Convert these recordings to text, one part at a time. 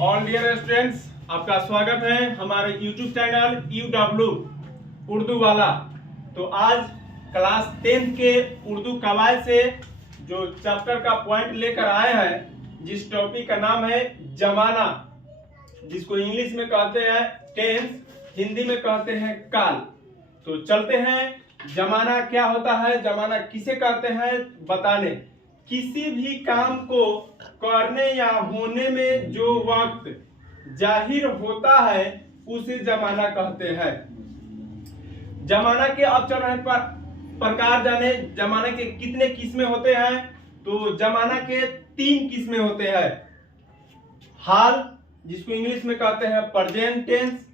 All dear students, आपका स्वागत है हमारे YouTube चैनल UW उर्दू वाला। तो आज क्लास 10th के उर्दू कवायद से जो चैप्टर का पॉइंट लेकर आए हैं, जिस टॉपिक का नाम है जमाना, जिसको इंग्लिश में कहते हैं टेंस, हिंदी में कहते हैं काल। तो चलते हैं, जमाना क्या होता है, जमाना किसे कहते हैं बताने। किसी भी काम को करने या होने में जो वक्त जाहिर होता है उसे जमाना कहते हैं। जमाना के अब चल रहे प्रकार जाने। जमाना के कितने किस्में होते हैं? तो जमाना के 3 किस्में होते हैं। हाल, जिसको इंग्लिश में कहते हैं प्रेजेंट टेंस,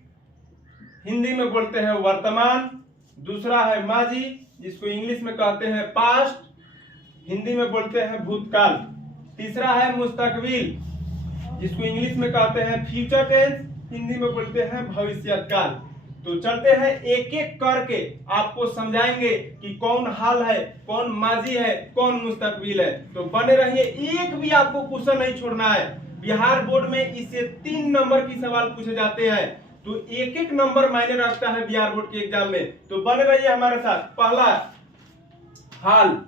हिंदी में बोलते हैं वर्तमान। दूसरा है माजी, जिसको इंग्लिश में कहते हैं पास्ट, हिंदी में बोलते हैं भूतकाल। तीसरा है मुस्तकबिल, जिसको इंग्लिश में कहते हैं फ्यूचर टेंस, हिंदी में बोलते हैं भविष्यकाल। तो चलते हैं एक एक करके आपको समझाएंगे कि कौन हाल है, कौन माजी है, कौन मुस्तकबिल है। तो बने रहिए, एक भी आपको क्वेश्चन नहीं छोड़ना है। बिहार बोर्ड में इससे 3 नंबर की सवाल पूछे जाते हैं, तो एक एक नंबर मायने रखता है बिहार बोर्ड के एग्जाम में। तो बने रहिए हमारे साथ। पहला हाल,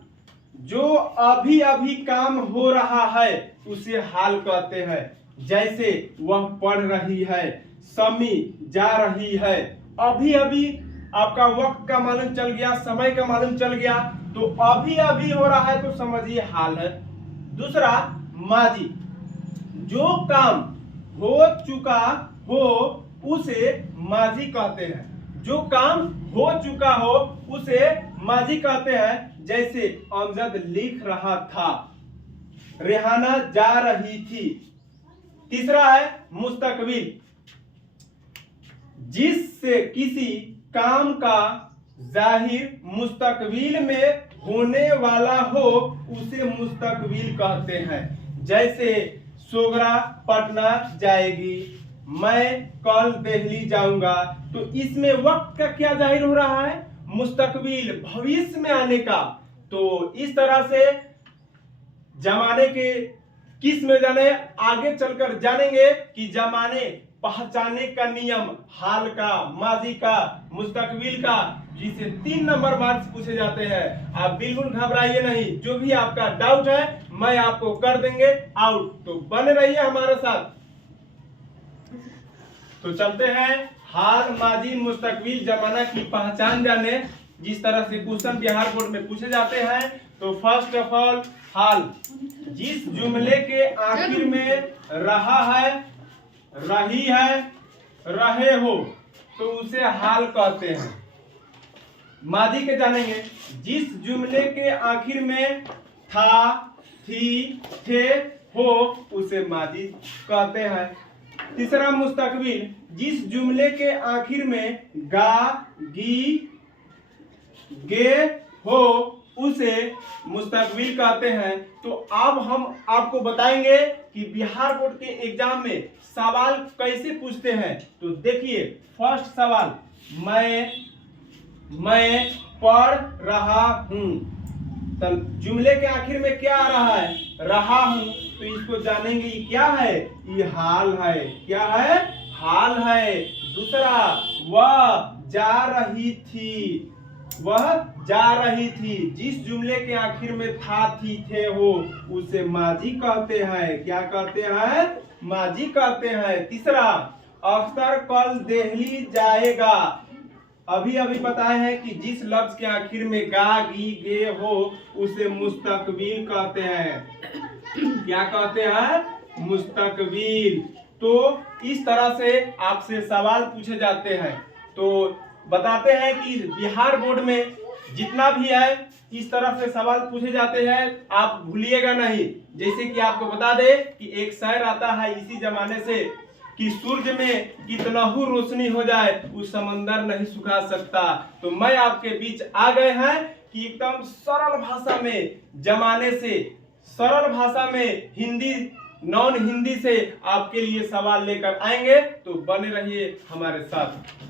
जो अभी अभी काम हो रहा है उसे हाल कहते हैं। जैसे वह पढ़ रही है, समी जा रही है। अभी अभी आपका वक्त का मालूम चल गया, समय का मालूम चल गया, तो अभी अभी हो रहा है तो समझिए हाल है। दूसरा माजी, जो काम हो चुका हो उसे माजी कहते हैं। जो काम हो चुका हो उसे माजी कहते हैं। जैसे अमजद लिख रहा था, रेहाना जा रही थी। तीसरा है मुस्तकबिल, जिससे किसी काम का जाहिर मुस्तकबिल में होने वाला हो उसे मुस्तकबिल कहते हैं। जैसे सोगरा पटना जाएगी, मैं कल दिल्ली जाऊंगा। तो इसमें वक्त का क्या जाहिर हो रहा है? मुस्तकबिल, भविष्य में आने का। तो इस तरह से जमाने के किस्म जाने, आगे चलकर जानेंगे कि जमाने पहचाने का नियम, हाल का, माजी का, मुस्तकबिल का, जिसे 3 नंबर मार्क्स पूछे जाते हैं। आप बिल्कुल घबराइए नहीं, जो भी आपका डाउट है मैं आपको कर देंगे आउट। तो बने रहिए हमारे साथ। तो चलते हैं, हाल, माजी, मुस्तकबिल, जमाना की पहचान जाने, जिस तरह से क्वेश्चन बिहार बोर्ड में पूछे जाते हैं। तो फर्स्ट ऑफ ऑल हाल, जिस जुमले के आखिर में रहा है, रही है, रहे हो, तो उसे हाल कहते हैं। माजी के जानेंगे, जिस जुमले के आखिर में था, थी, थे, हो, उसे माजी कहते हैं। तीसरा मुस्तकबिल, जिस जुमले के आखिर में गा, गी, गे, हो, उसे मुस्तकबिल कहते हैं। तो अब हम आपको बताएंगे कि बिहार बोर्ड के एग्जाम में सवाल कैसे पूछते हैं। तो देखिए, फर्स्ट सवाल, मैं पढ़ रहा हूं। तो जुमले के आखिर में क्या आ रहा है? रहा हूं। तो इसको जानेंगे ये क्या है? ये हाल है। क्या है? हाल है। दूसरा, वह जा रही थी, वह जा रही थी। जिस जुमले के आखिर में था, थी, थे, हो, उसे माजी कहते हैं। क्या कहते हैं? माजी कहते हैं। तीसरा, अख्तर कल दिल्ली जाएगा। अभी अभी बताए हैं कि जिस लफ्ज के आखिर में गा, गी, गे, हो, उसे मुस्तकबिल कहते हैं। क्या कहते हैं? मुस्तकबिल। तो इस तरह से आपसे सवाल पूछे जाते हैं। तो बताते हैं कि बिहार बोर्ड में जितना भी है इस तरह से सवाल पूछे जाते हैं, आप भूलिएगा नहीं। जैसे कि आपको बता दे कि एक शायर आता है इसी जमाने से कि सूरज में कितना ही रोशनी हो जाए उस समंदर नहीं सुखा सकता। तो मैं आपके बीच आ गए हैं कि एकदम सरल भाषा में, जमाने से सरल भाषा में, हिंदी नॉन हिंदी से आपके लिए सवाल लेकर आएंगे। तो बने रहिए हमारे साथ।